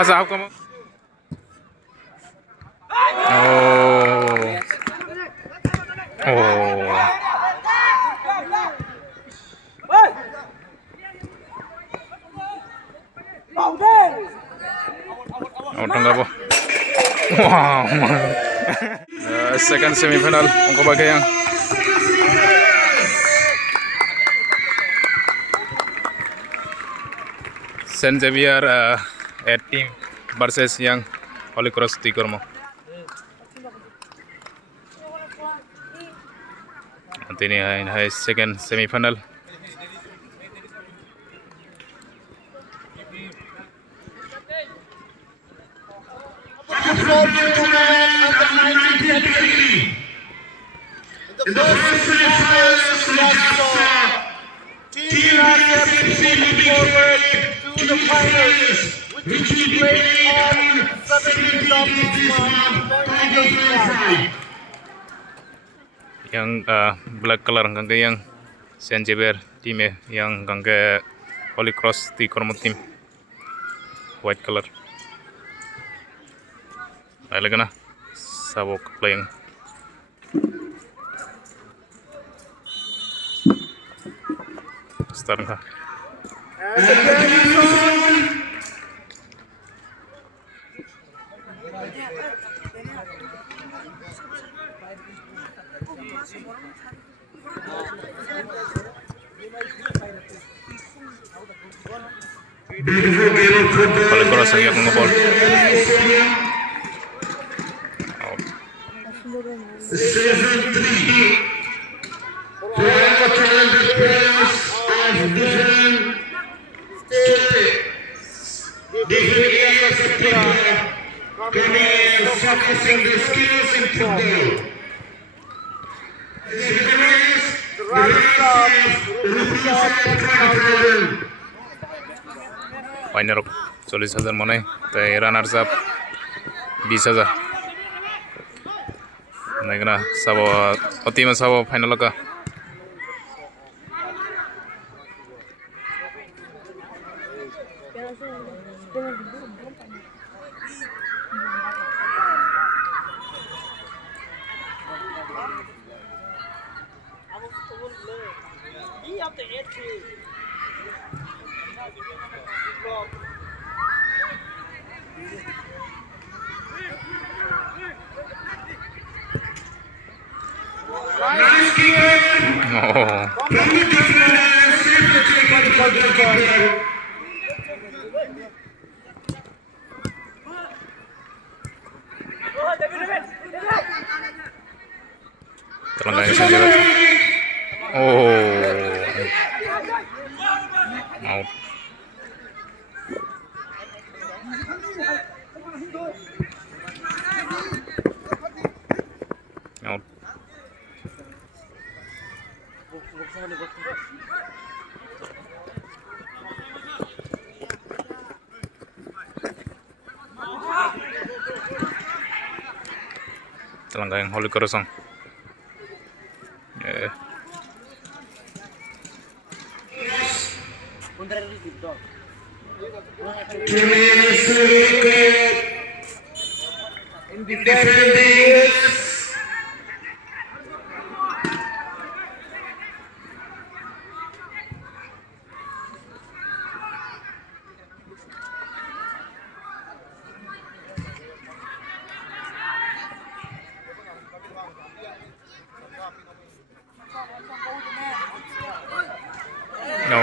Asa kamu? Oh. Oh. Out enggak po? Wow. Second semifinal Ongko Bagayang. Saint Xavier team versus yang Holy Cross Tikormo. Nanti ini second semifinal. Football tournament under 19 category. In the first semifinals, Team Rasep moving forward to the finals, which will be played on 17th of this month, 2025. Yang black color hanggang yang Saint Xavier team yang hanggang Holy Cross Tikormo team white color. Lagi na sabok playing. Start ka. Holy Cross ang iyong ball. Season 3 Toronto talented players of Division State, different areas of people coming and focusing their skills in football. Second the represent Toronto. Winner 40,000 money, the runners up 20,000. Naik na sabo tim sabo final ka. Nice kick. Oh. Terlengkapnya saja. Oh. Out. Out. Terlengkap yang Holy Cross. No.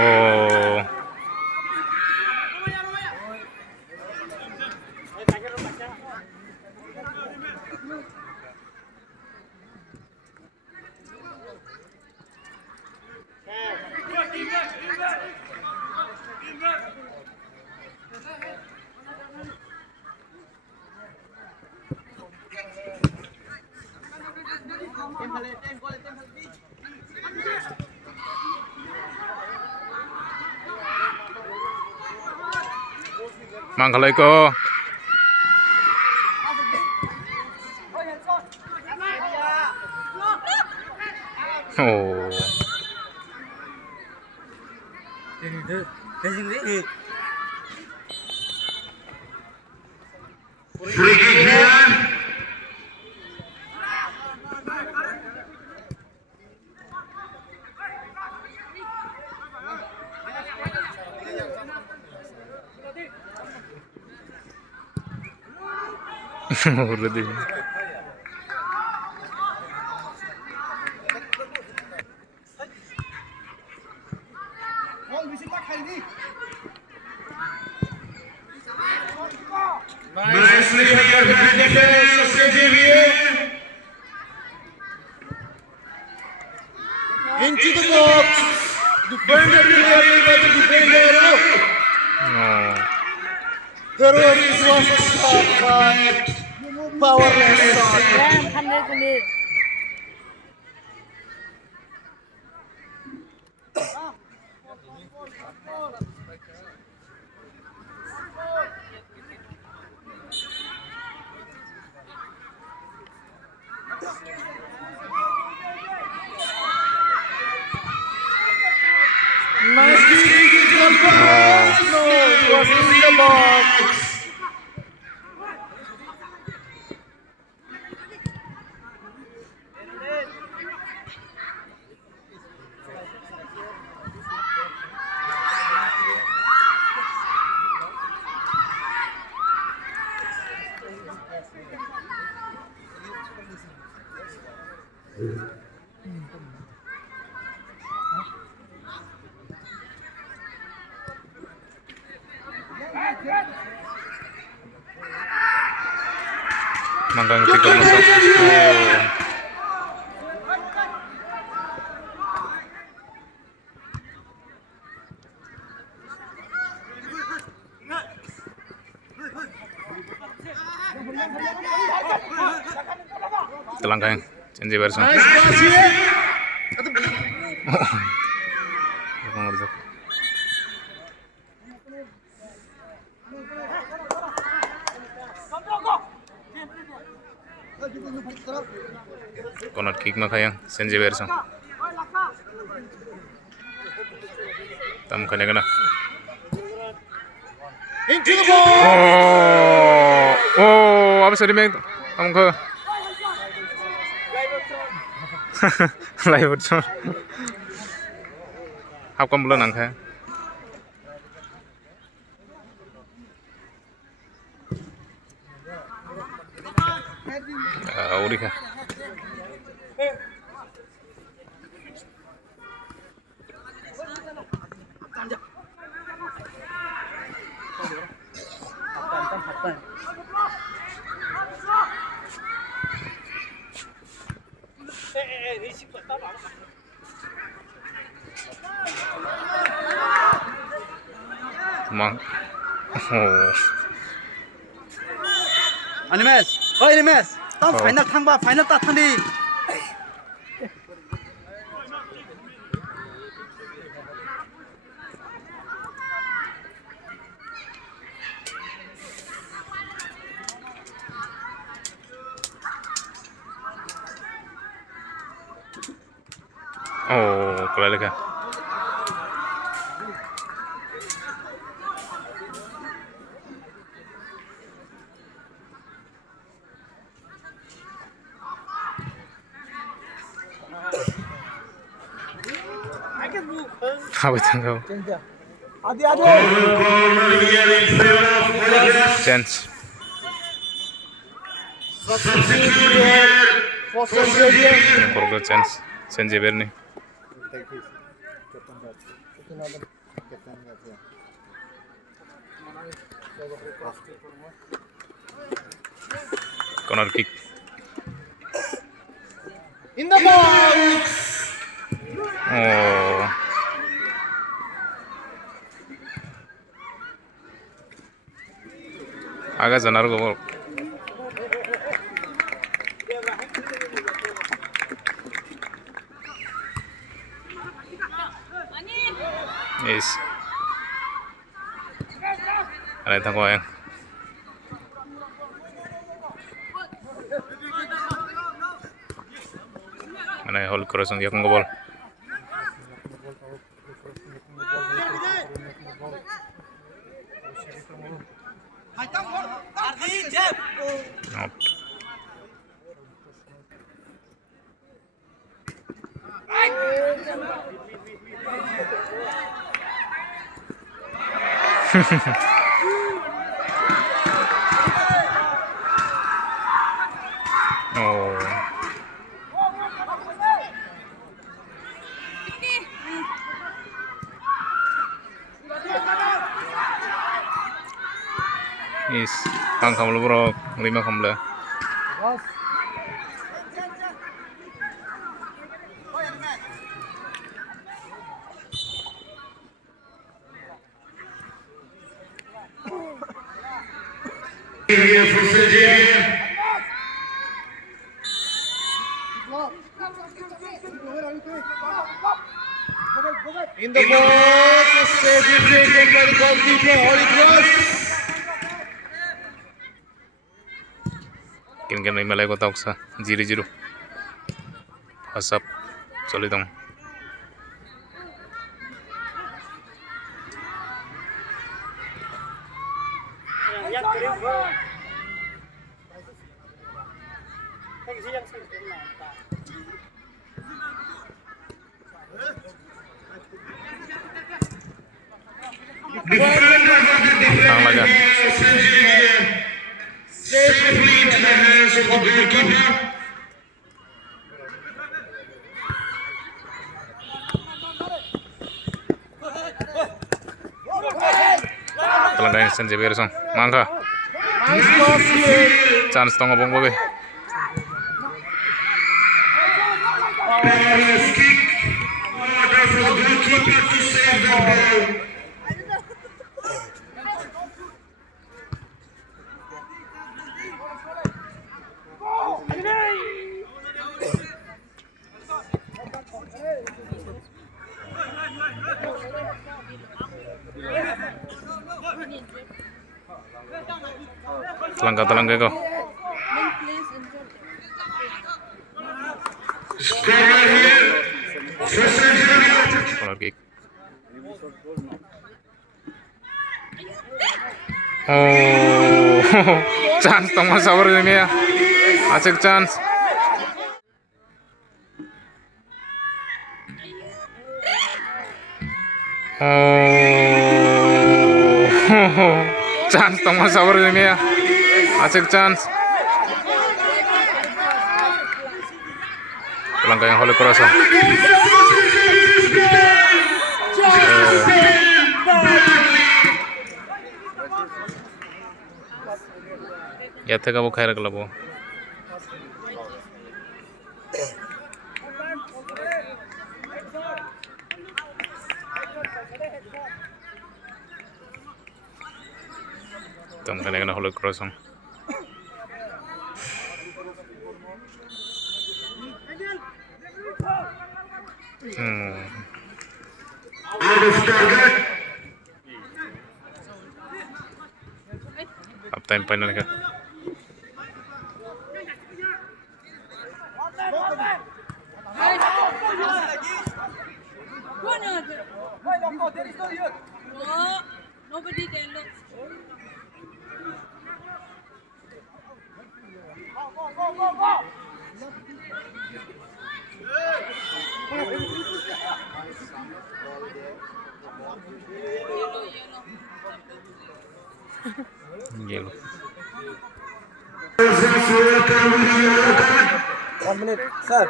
Mangkalay ko. Oh. Free kick here. Udah Nicely here, good defense of Xavier. Into the box. Defended clearly by the defender. Oh, There was a shot, but powerless shot. Nice kick into the box. No, it was in the box. manggang 3,1. Oh. Telangkang janji bersama. Nice pass here. Corner kick makayang janji bersama. Tam kane kana. Into the box. Oh, apa sih mek? Tam ke. Live bersama. Apa kamu belum nangka? Udah kah? Mang. Oh. Animes. Oh, Animes. Tao final thăng ba, final ta thăng đi. Oh, kembali kah? Apa itu kau? Adi. Corner here in favor of Telegraph. Chance. Substitute here. For Xavier. Yang korban chance. Chance jeber nih. Corner kick. In the box. Oh. Agak zanar gol. Yes. Ada tangguh yang. Mana hol cross yang dia gol. Out. Oh. Is Kang Kamlu bro, 5 kamla. Here for Sergio. In the box, safely taken by the goalkeeper, Holy Cross. Kini malay ko tawag sa 0-0. Hasap. Solid ang. Ang laga. Safely into the hands of the goalkeeper. Talangkang San Javier song. Mangka. Nice pass here. Chance tong abong babe. Powerless kick. Order for the goalkeeper to save the ball. Talangka ko. Scorer here for Sergio. Corner kick. Oh, chance tong masawar ini ya. Asik chance. Oh, chance tong masawar ini ya. Asik chance. Talangka yang Holy Cross. Ya tega bu khair kelabo. Tam kena Holy Cross. Out of target. Up time final ka. No, nobody there. Look. Yellow. 1 minute, sir.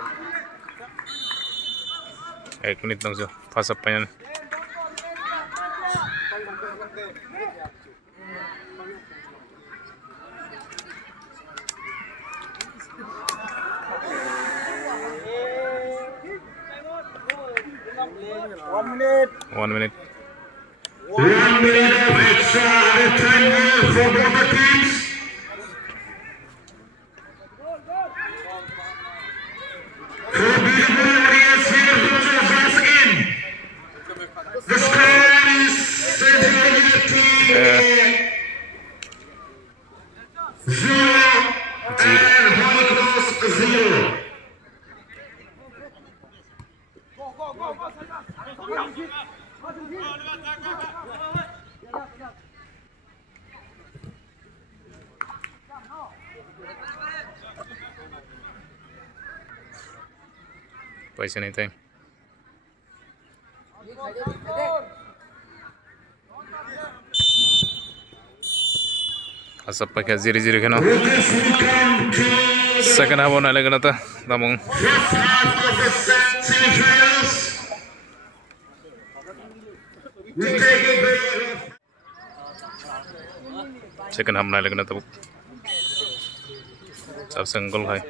1 minute lang siya. Pass up pa yan. One minute. 1 minute. 1 minute of extra added time for both the teams. For beautiful audience here who chose us in. The score is Sergio 0 and Holy Cross 0. पैसे नहीं थे asap pakai ziri kena second half na lagi nata tamong second half na lagi nata sab single hai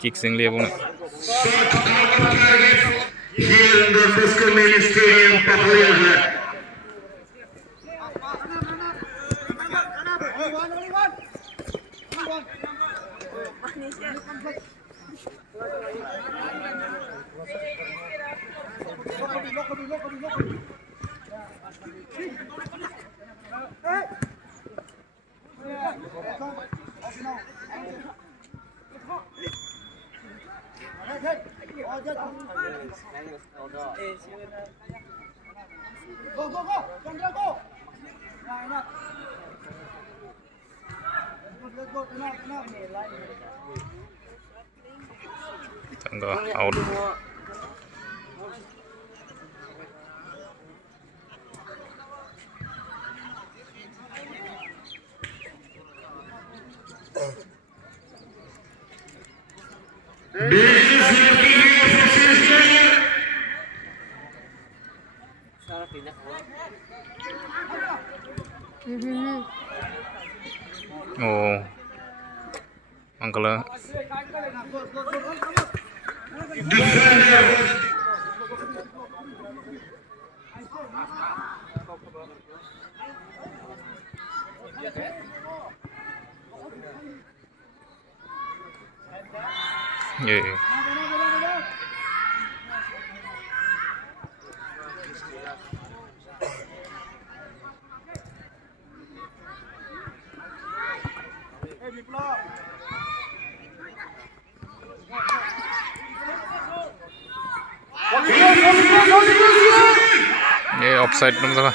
kick sing liya pun Here in the Fiscal Mini Stadium, Papaliya. tangga out oh angkala yeah offside naman saka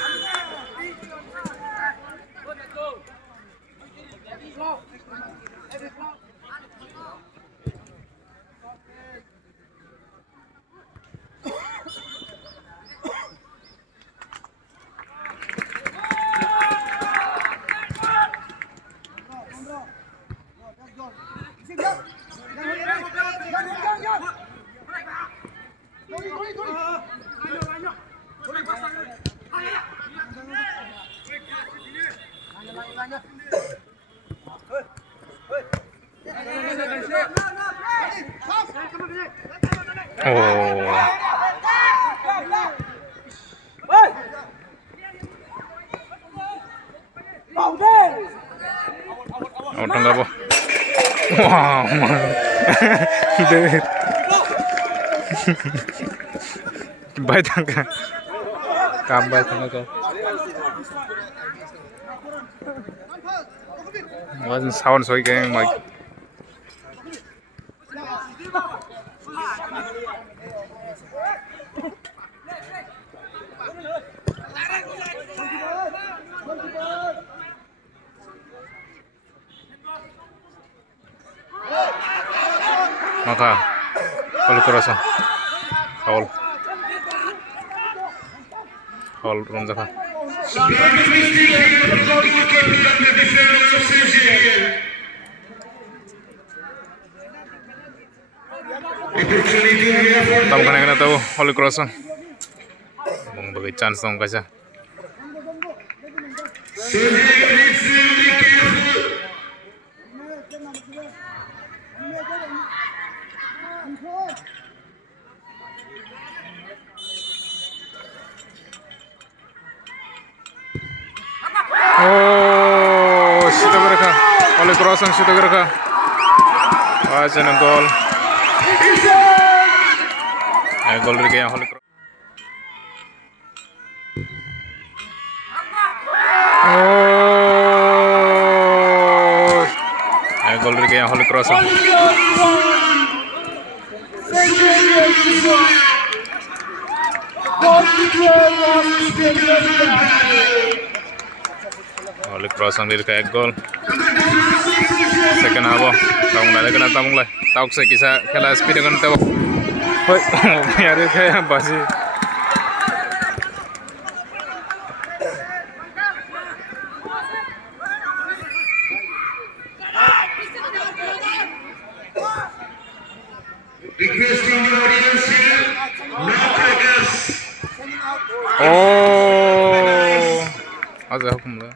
oh out enggak po wow baik tangga kambal tangga ko wasn't sound so again like maka kalau kurasa foul run jaka tahu kan yang tahu kalau kurasa bagi chance dong kasih oh situ mereka oleh crossing situ mereka wajah gol gol dari yang oleh oh yang Holy Cross. Holy Cross ang diri ka egg goal. Second half. Tawag na kena tamong lai. Tawag sa kisa khela speed kan tawag. Hoy, yari kaya basi. Requesting the audience here, no takers. Oh. Aza hukum lah.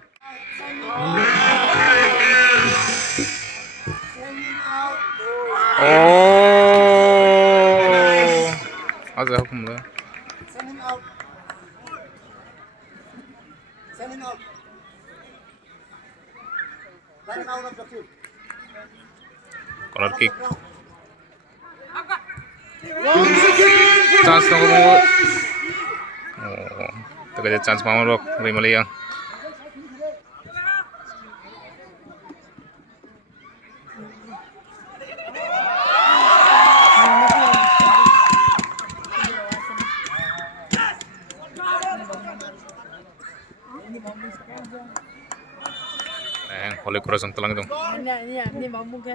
Oh. Aza hukum lah. Send him out. Send him out. Let him out of the field. Corner kick. Chance tunggu mo. Oh. Tagad chance mamarok. May mali yang. Holy Cross ang talang dong. Ini bambu ke?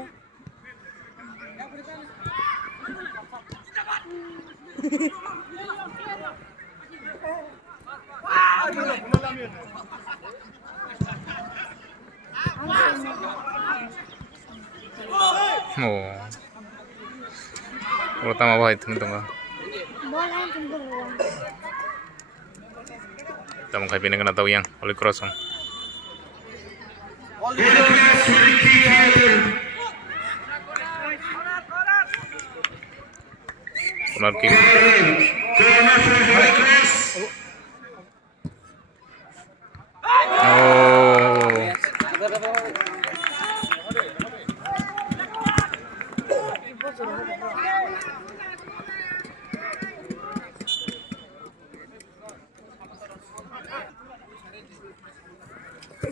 Oh. Pertama bahit ng tunga. Tamang kay pinang na daw yang Holy Cross ang. Corner kick. Oh.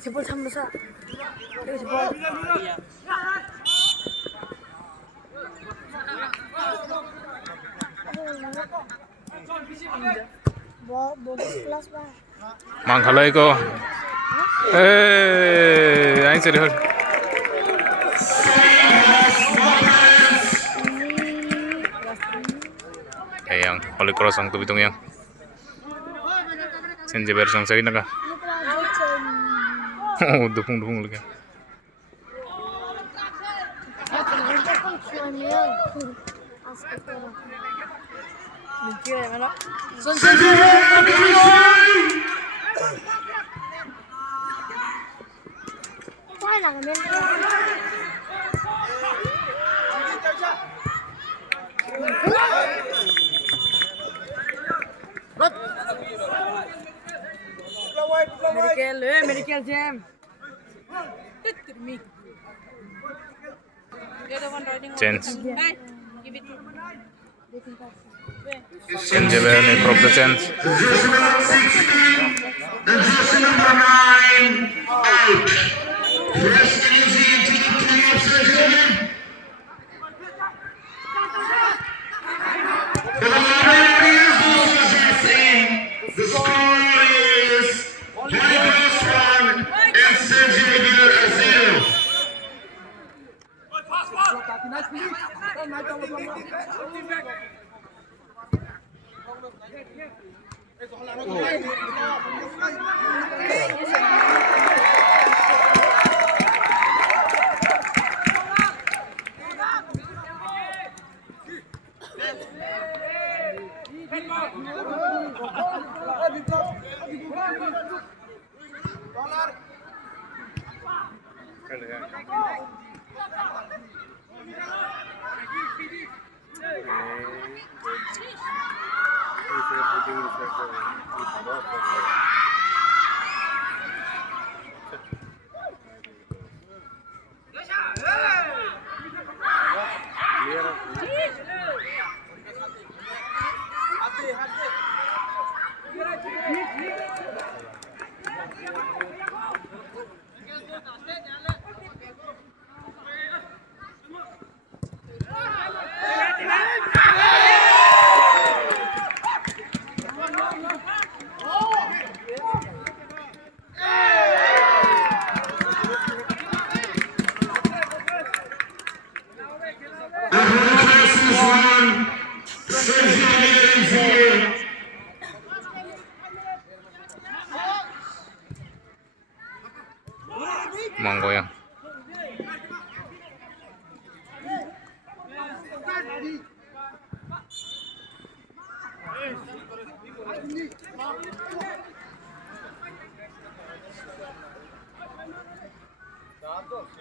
Sebol sambusa. Sebol. Manghalai ko. Eh, ain seri hol. Yang Holy Cross ang tubitung yang. Senje bersang sari naga. Oh, dukung lagi. Medical jam. Chance. Hey, give it to. Senje berani prop the chance. Jersey number 9 out. Press easy into the playoff session. The score is Tigers 1 and Sergio 0. Monggo yang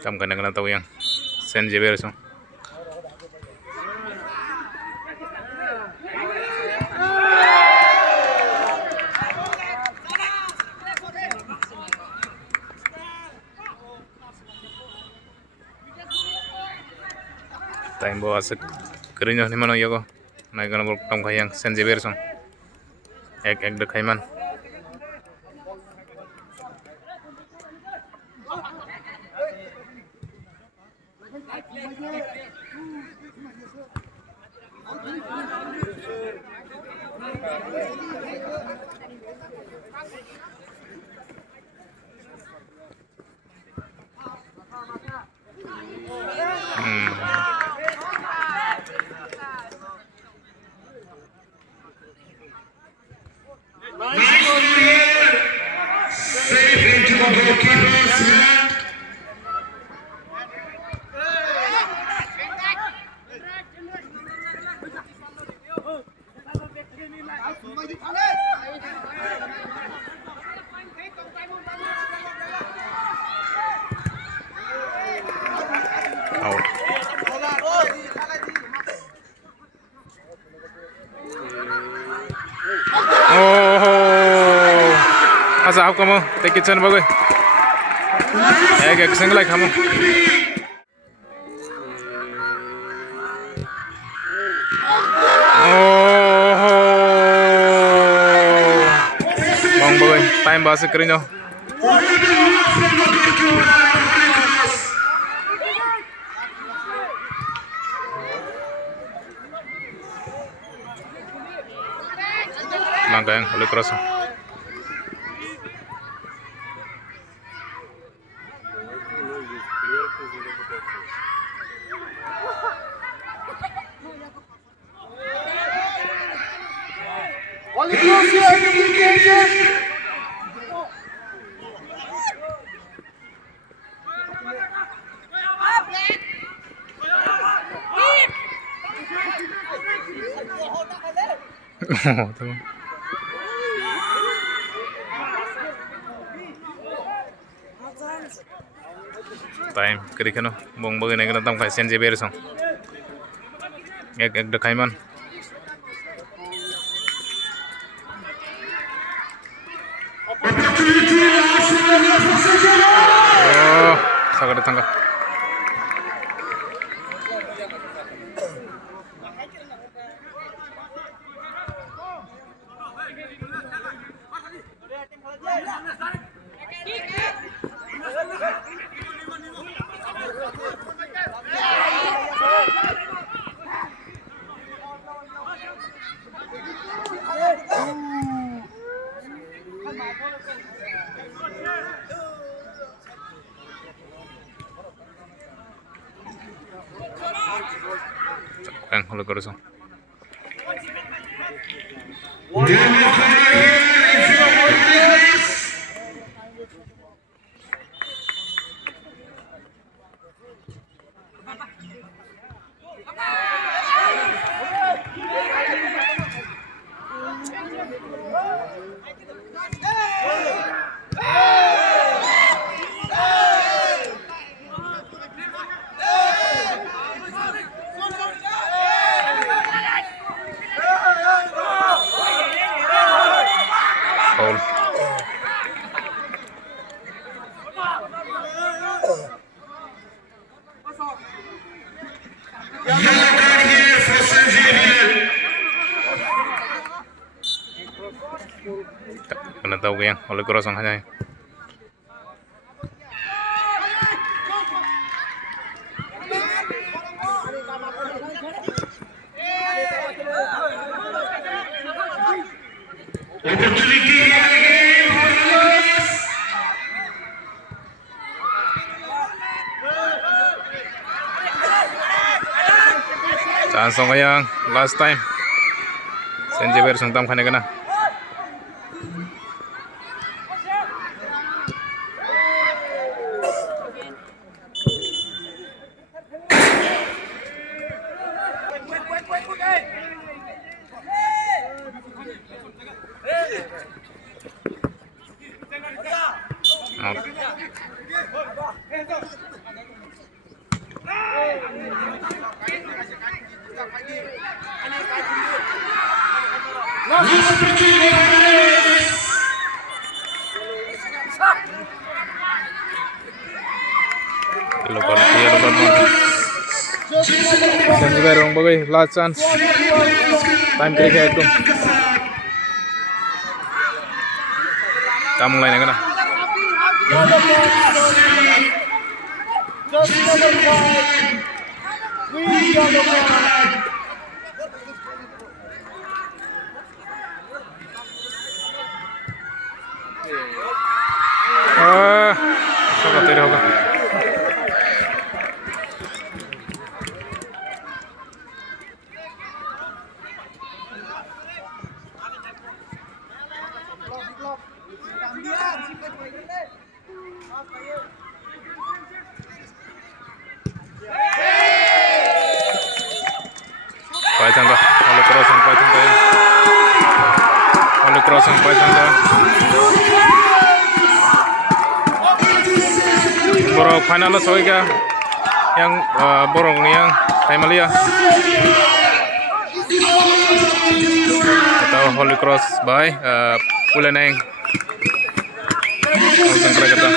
Tam kena tahu yang Saint Xavier so. Time bawa asik kerinya ni mana ya ko? Naik kana tam kayang Saint Xavier so. Ek dekai man. Safe into the goalkeeper's hand. Out. Oh, asa apa kamu? Take it sana bagai. Ek single kamu. Oh, bang bagai. Time bahasa kerinyo. Mangga yang oleh cross. Holy Cross here in the occasion. Time kiri kano bong bagai naik nantang kai Saint Xavier song. Ek dekai man. Oh, sangat datang. Yang oleh cross. Foul. Yellow card here for Saint Xavier. Kena tahu yang oleh cross hanya. Opportunity here again for Lucas. chance song yang last time Saint Xavier sung tam khane kana out. Yellow card. Saint Xavier wrong bagay last chance. Time kaya kaya ito. Tamong line na kana. Just number 5. Green yellow card. Sabar teri hoga. Paitanda, Holy Crossing paitanda. Holy Crossing paitanda. Borok final soiga yang borok yang Taimalia atau Holy Cross by Puleneng langsung kata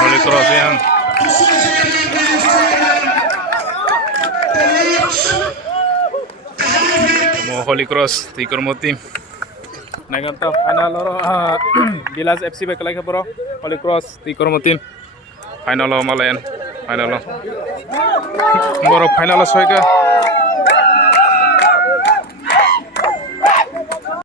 Holy Cross yang Holy Cross di Kormotim. Naganta final oro Gilas FC ba kalay ka bro? Holy Cross di Kormotim. Final malayan. Final. Bro final soy ka.